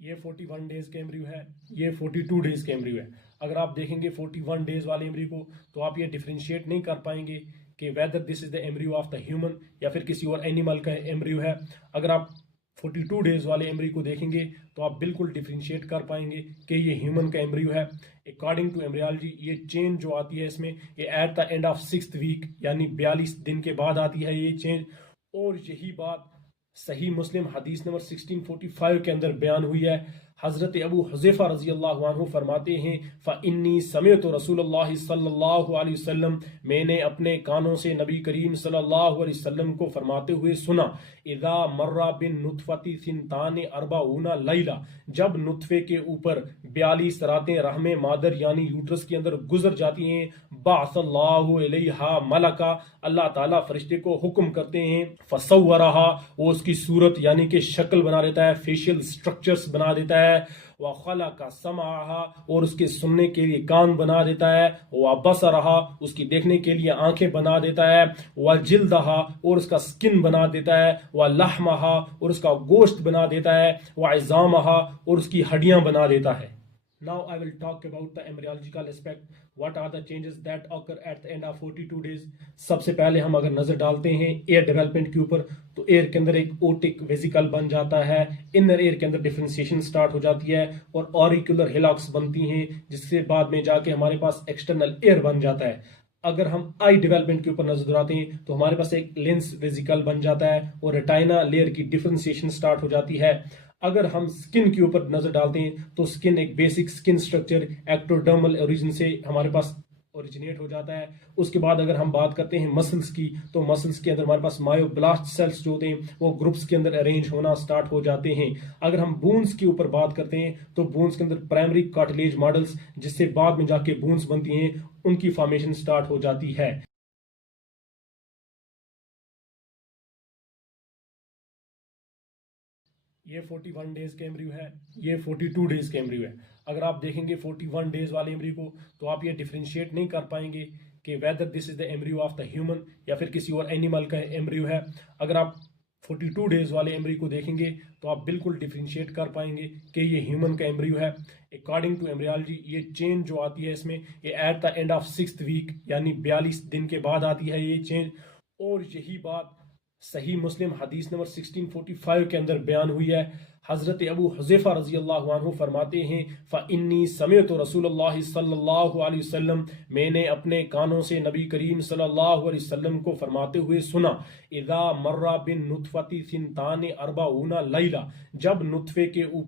ये 41 डेज के एम्ब्रियो है, ये 42 डेज के एम्ब्रियो है। अगर आप देखेंगे 41 डेज वाले एम्ब्रियो को तो आप ये डिफ्रेंशिएट नहीं कर पाएंगे कि whether this is the embryo of the human या फिर किसी और एनिमल का एम्ब्रियो है। अगर आप 42 डेज वाले एम्ब्रियो को देखेंगे तो आप बिल्कुल डिफ्रेंशिएट कर पाएंगे कि ये ह्यूमन का एम्ब्रियो है। अकॉर्डिंग टू एम्ब्रियोलॉजी ये चेंज जो आती है इसमें ये at the end of 6th week यानी 42 दिन के बाद आती है ये चेंज। और यही बात सही मुस्लिम हदीस नंबर 1645 के अंदर बयान हुई है। हजरत अबू हुज़ैफा रजी अल्लाह अन्हु फरमाते हैं फ़इन्नी समिअतु रसूलुल्लाह सल्लल्लाहु अलैहि वसल्लम, मैंने अपने कानों से नबी करीम सल्लल्लाहु अलैहि वसल्लम को फरमाते हुए सुना, इज़ा मर्रा बिन नुतफती सिंतान अरबाउना लैला, जब नुतफे के ऊपर 42 रातें रहमे मादर यानी यूट्रस के अंदर गुजर जाती हैं, बाअसल्लाहु अलैहा मलका, अल्लाह ताला फरिश्ते को हुक्म करते हैं, फसव्वरहा, वो उसकी सूरत यानी कि शक्ल बना देता है, फेशियल स्ट्रक्चर्स बना देता है, व खलका समाहा, और उसके सुनने के लिए कान बना देता है, व बसरहा, उसकी देखने के लिए आंखें बना देता है, व जिल्दहा, और उसका स्किन बना देता है, व लहमहा, और उसका गोश्त बना देता है, व इज़ामहा, और उसकी हड्डियां बना देता है। Now I will talk about the embryological aspect. What are the changes that occur at the end of 42 days? सबसे पहले हम अगर नजर डालते हैं एयर डेवलपमेंट के ऊपर तो एयर के अंदर एक ओटिक वेसिकल बन जाता है, इनर एयर के अंदर डिफरेंशिएशन स्टार्ट हो जाती है और ऑरिकुलर हिलॉक्स बनती हैं, जिससे बाद में जाके हमारे पास एक्सटर्नल एयर बन जाता है। अगर हम आई डेवलपमेंट के ऊपर नजर डालते हैं तो हमारे पास एक लेंस वेसिकल बन जाता है और रेटाइना लेयर की डिफरेंशिएशन स्टार्ट हो जाती है। अगर हम स्किन के ऊपर नजर डालते हैं तो स्किन एक basic skin structure ectodermal origin से हमारे पास ओरिजिनेट हो जाता है। उसके बाद अगर हम बात करते हैं मसल्स की तो मसल्स के अंदर हमारे पास मायोब्लास्ट सेल्स जो होते हैं वो ग्रुप्स के अंदर अरेंज होना स्टार्ट हो जाते हैं। अगर हम बोन्स के ऊपर बात करते हैं तो बोन्स के अंदर प्राइमरी कार्टिलेज मॉडल्स जिससे बाद में जाके बोन्स बनती हैं उनकी फॉर्मेशन स्टार्ट हो जाती है। ये 41 डेज के एम्ब्रियो है, ये 42 डेज के एम्ब्रियो है। अगर आप देखेंगे 41 डेज वाले एम्ब्रियो को तो आप ये डिफ्रेंशिएट नहीं कर पाएंगे कि whether this is the embryo of the human या फिर किसी और एनिमल का एम्ब्रियो है। अगर आप 42 डेज वाले एम्ब्रियो को देखेंगे तो आप बिल्कुल डिफ्रेंशिएट कर पाएंगे कि ये ह्यूमन का एम्ब्रियो है। अकॉर्डिंग टू एम्ब्रियोलॉजी ये चेंज जो आती है इसमें ये at the end of 6th week यानी 42 दिन के बाद आती है ये चेंज। और यही बात सही मुस्लिम हदीस नंबर 1645 के अंदर बयान हुई है। हजरत अबू हुज़ैफा रजी अल्लाह अन्हु फरमाते हैं, फ़इन्नी समिअतु रसूलुल्लाह सल्लल्लाहु अलैहि वसल्लम, मैंने अपने कानों से नबी करीम सल्लल्लाहु अलैहि वसल्लम को फरमाते हुए सुना, इज़ा मर्रा बिन नुतफती सिंतान अरबाउना लैला, जब नुतफे के ऊपर